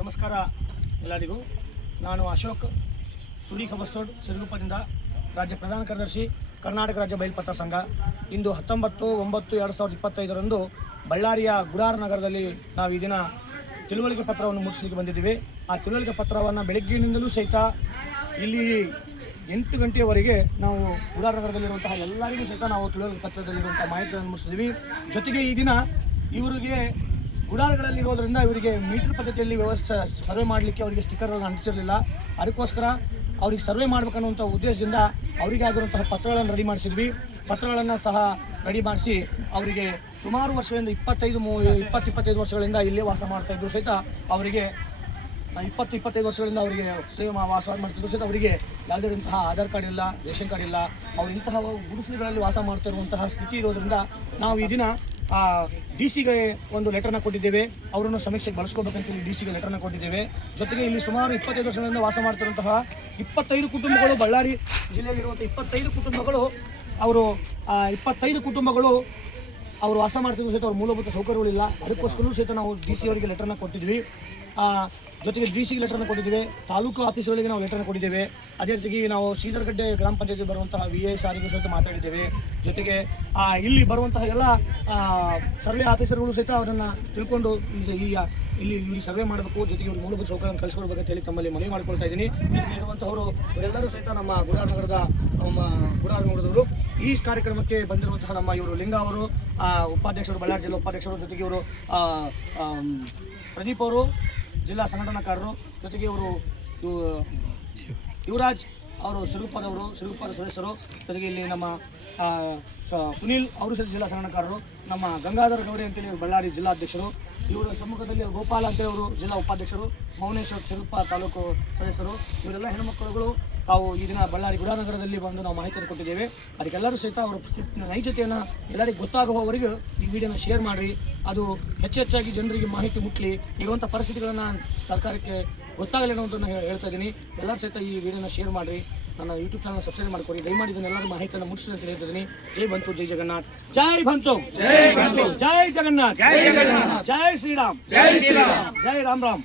ನಮಸ್ಕಾರ ಎಲ್ಲರಿಗೂ. ನಾನು ಅಶೋಕ್ ಸುಡಿ ಕಬಸ್ತೋಡ್, ಸಿರುಗುಪ್ಪದಿಂದ ರಾಜ್ಯ ಪ್ರಧಾನ ಕಾರ್ಯದರ್ಶಿ, ಕರ್ನಾಟಕ ರಾಜ್ಯ ಬಯಲ್ಪತ್ರ ಸಂಘ. ಇಂದು ಹತ್ತೊಂಬತ್ತು, ಒಂಬತ್ತು, ಎರಡು ಸಾವಿರದ ಇಪ್ಪತ್ತೈದರಂದು ಬಳ್ಳಾರಿಯ ಗುಡಾರ್ ನಗರದಲ್ಲಿ ನಾವು ಈ ದಿನ ತಿಳುವಳಿಕೆ ಪತ್ರವನ್ನು ಮುಟ್ಟಿಸಲಿಕ್ಕೆ ಬಂದಿದ್ದೀವಿ. ಆ ತಿಳುವಳಿಕೆ ಪತ್ರವನ್ನು ಬೆಳಗ್ಗಿನಿಂದಲೂ ಸಹಿತ ಇಲ್ಲಿ ಎಂಟು ಗಂಟೆಯವರೆಗೆ ನಾವು ಗುಡಾರ್ ನಗರದಲ್ಲಿರುವಂತಹ ಎಲ್ಲರಿಗೂ ಸಹಿತ ನಾವು ತಿಳುವಳಿಕೆ ಪತ್ರದಲ್ಲಿರುವಂಥ ಮಾಹಿತಿಯನ್ನು ಮುಟ್ಟಿಸಿದ್ದೀವಿ ಜೊತೆಗೆ ಈ ದಿನ ಇವರಿಗೆ ಗುಡಾರಗಳಲ್ಲಿ ಇರೋದ್ರಿಂದ ಇವರಿಗೆ ಮೀಟರ್ ಪದ್ಧತಿಯಲ್ಲಿ ವ್ಯವಸ್ಥೆ, ಸರ್ವೆ ಮಾಡಲಿಕ್ಕೆ ಅವರಿಗೆ ಸ್ಟಿಕ್ಕರ್ಗಳನ್ನು ಅಂಟಿಸಿರಲಿಲ್ಲ. ಅದಕ್ಕೋಸ್ಕರ ಅವ್ರಿಗೆ ಸರ್ವೆ ಮಾಡಬೇಕನ್ನುವಂಥ ಉದ್ದೇಶದಿಂದ ಅವರಿಗೆ ಆಗಿರುವಂತಹ ಪತ್ರಗಳನ್ನು ರೆಡಿ ಮಾಡಿಸಿದ್ವಿ. ಪತ್ರಗಳನ್ನು ಸಹ ರೆಡಿ ಮಾಡಿಸಿ ಅವರಿಗೆ ಸುಮಾರು ವರ್ಷಗಳಿಂದ ಇಪ್ಪತ್ತೈದು ಮೂ ಇಪ್ಪತ್ತು, ಇಪ್ಪತ್ತೈದು ವರ್ಷಗಳಿಂದ ಇಲ್ಲೇ ವಾಸ ಮಾಡ್ತಾ ಇದ್ದರು ಸಹಿತ ಅವರಿಗೆ ಇಪ್ಪತ್ತು, ಇಪ್ಪತ್ತೈದು ವರ್ಷಗಳಿಂದ ಅವರಿಗೆ ಸೇವೆ ವಾಸ ಮಾಡ್ತಿದ್ರು ಸಹಿತ ಅವರಿಗೆ ಯಾವುದೇ ಇಂತಹ ಆಧಾರ್ ಕಾರ್ಡ್ ಇಲ್ಲ, ರೇಷನ್ ಕಾರ್ಡ್ ಇಲ್ಲ, ಅವರು ಇಂತಹ ಗುಡಿಸಲುಗಳಲ್ಲಿ ವಾಸ ಮಾಡ್ತಾ ಇರುವಂತಹ ಸ್ಥಿತಿ ಇರೋದ್ರಿಂದ ನಾವು ಈ ದಿನ ಡಿ ಸಿಗೆ ಒಂದು ಲೆಟರ್ನ ಕೊಟ್ಟಿದ್ದೇವೆ. ಅವರನ್ನು ಸಮೀಕ್ಷೆಗೆ ಬಳಸ್ಕೋಬೇಕಂತೇಳಿ ಡಿ ಸಿಗೆ ಲೆಟರ್ನ ಕೊಟ್ಟಿದ್ದೇವೆ. ಜೊತೆಗೆ ಇಲ್ಲಿ ಸುಮಾರು ಇಪ್ಪತ್ತೈದು ವರ್ಷಗಳಿಂದ ವಾಸ ಮಾಡ್ತಿರುವಂತಹ ಇಪ್ಪತ್ತೈದು ಕುಟುಂಬಗಳು ಬಳ್ಳಾರಿ ಜಿಲ್ಲೆಯಲ್ಲಿರುವಂಥ ಇಪ್ಪತ್ತೈದು ಕುಟುಂಬಗಳು ಅವರು ಆ, ಇಪ್ಪತ್ತೈದು ಕುಟುಂಬಗಳು ಅವರು ವಾಸ ಮಾಡ್ತಿದ್ರು ಸಹಿತ ಅವ್ರ ಮೂಲಭೂತ ಸೌಕರ್ಯಗಳಿಲ್ಲ. ಅದಕ್ಕೋಸ್ಕರ ಸಹಿತ ನಾವು ಡಿ ಸಿ ಅವರಿಗೆ ಲೆಟರ್ನ ಕೊಟ್ಟಿದ್ವಿ. ಜೊತೆಗೆ ಡಿ ಸಿಗೆ ಲೆಟರ್ನ ಕೊಟ್ಟಿದ್ದೇವೆ. ತಾಲೂಕು ಆಫೀಸ್ಗಳಿಗೆ ನಾವು ಲೆಟರ್ನ ಕೊಟ್ಟಿದ್ದೇವೆ. ಅದೇ ರೀತಿ ನಾವು ಸೀದರ್ಗಡ್ಡೆ ಗ್ರಾಮ ಪಂಚಾಯತಿ ಬರುವಂತಹ ವಿ ಐ ಸಾರಿಗೆ ಸಹಿತ ಮಾತಾಡಿದ್ದೇವೆ. ಜೊತೆಗೆ ಇಲ್ಲಿ ಬರುವಂತಹ ಎಲ್ಲ ಸರ್ವೆ ಆಫೀಸರ್ಗಳು ಸಹಿತ ಅವರನ್ನು ತಿಳ್ಕೊಂಡು ಈ ಇಲ್ಲಿ ಇವ್ರಿಗೆ ಸರ್ವೆ ಮಾಡಬೇಕು, ಜೊತೆಗೆ ಇವ್ರಿಗೆ ಮೂಲಭೂತ ಸೌಕರ್ಯ ಕಳಿಸ್ಕೊಡ್ಬೇಕು ಅಂತ ಹೇಳಿ ತಮ್ಮಲ್ಲಿ ಮನವಿ ಮಾಡ್ಕೊಳ್ತಾ ಇದ್ದೀನಿ. ಇರುವಂಥವರು ಇವರೆಲ್ಲರೂ ಸಹಿತ ನಮ್ಮ ಗುಡಾರ್ನಗರದ, ನಮ್ಮ ಗುಡಾರ್ ನಗರದವರು ಈ ಕಾರ್ಯಕ್ರಮಕ್ಕೆ ಬಂದಿರುವಂತಹ ನಮ್ಮ ಇವರು ಲಿಂಗ ಅವರು ಉಪಾಧ್ಯಕ್ಷರು, ಬಳ್ಳಾರಿ ಜಿಲ್ಲಾ ಉಪಾಧ್ಯಕ್ಷರು, ಜೊತೆಗೆ ಇವರು ಪ್ರದೀಪ್ ಅವರು, ಜಿಲ್ಲಾ ಸಂಘಟನಾಕಾರರು, ಜೊತೆಗೆ ಇವರು, ಇವು- ಯುವರಾಜ್ ಅವರು ಸಿರುಗುಪ್ಪದವರು ಸಿರುಗುಪ್ಪದ ಸದಸ್ಯರು, ಜೊತೆಗೆ ಇಲ್ಲಿ ನಮ್ಮ ಸುನೀಲ್ ಅವರು ಸಹ ಜಿಲ್ಲಾ ಸಂಘಟನಕಾರರು ನಮ್ಮ ಗಂಗಾಧರ ಗೌರಿ ಅಂತೇಳಿ ಬಳ್ಳಾರಿ ಜಿಲ್ಲಾಧ್ಯಕ್ಷರು ಇವರ ಸಮ್ಮುಖದಲ್ಲಿ ಗೋಪಾಲ ಅಂತೇಳಿ ಅವರು ಜಿಲ್ಲಾ ಉಪಾಧ್ಯಕ್ಷರು ಮೌನೇಶ್ವರ್ ಸಿರುಗುಪ್ಪ ತಾಲೂಕು ಸದಸ್ಯರು, ಇವರೆಲ್ಲ ಹೆಣ್ಮಕ್ಕಳುಗಳು ತಾವು ಈ ದಿನ ಬಳ್ಳಾರಿ ಗುಡಾನಗರದಲ್ಲಿ ಬಂದು ನಾವು ಮಾಹಿತಿಯನ್ನು ಕೊಟ್ಟಿದ್ದೇವೆ. ಅದಕ್ಕೆಲ್ಲರೂ ಸಹಿತ ಅವರ ನೈಜತೆಯನ್ನು ಎಲ್ಲರಿಗೂ ಗೊತ್ತಾಗುವವರೆಗೂ ಈ ವಿಡಿಯೋನ ಶೇರ್ ಮಾಡಿರಿ. ಅದು ಹೆಚ್ಚು ಹೆಚ್ಚಾಗಿ ಜನರಿಗೆ ಮಾಹಿತಿ ಮುಟ್ಲಿ ಇರುವಂಥ ಪರಿಸ್ಥಿತಿಗಳನ್ನು ಸರ್ಕಾರಕ್ಕೆ ಗೊತ್ತಾಗಲಿ ಅಂತ ಹೇಳ್ತಾ ಇದ್ದೀನಿ. ಎಲ್ಲರೂ ಸಹಿತ ಈ ವಿಡಿಯೋನ ಶೇರ್ ಮಾಡಿರಿ. ನನ್ನ ಯೂಟ್ಯೂಬ್ ಚಾನಲ್ ಸಬ್ಸ್ಕ್ರೈಬ್ ಮಾಡ್ಕೊಡಿ. ದಯಮಾಡಿ ಇದನ್ನೆಲ್ಲರೂ ಮಾಹಿತಿಯನ್ನು ಮುಟ್ಟಿಸಿ ಅಂತ ಹೇಳ್ತಿದ್ದೀನಿ ಜೈ ಬಂತು ಜೈ ಜಗನ್ನಾಥ್. ಜೈ ಬಂತು. ಜೈ ಬಂತು. ಜೈ ಜಗನ್ನಾಥ್. ಜೈ ಜಗನ್ನಾಥ್. ಜೈ ಶ್ರೀರಾಮ್. ಜೈ ಶ್ರೀರಾಮ್. ಜೈ ರಾಮ್ ರಾಮ್.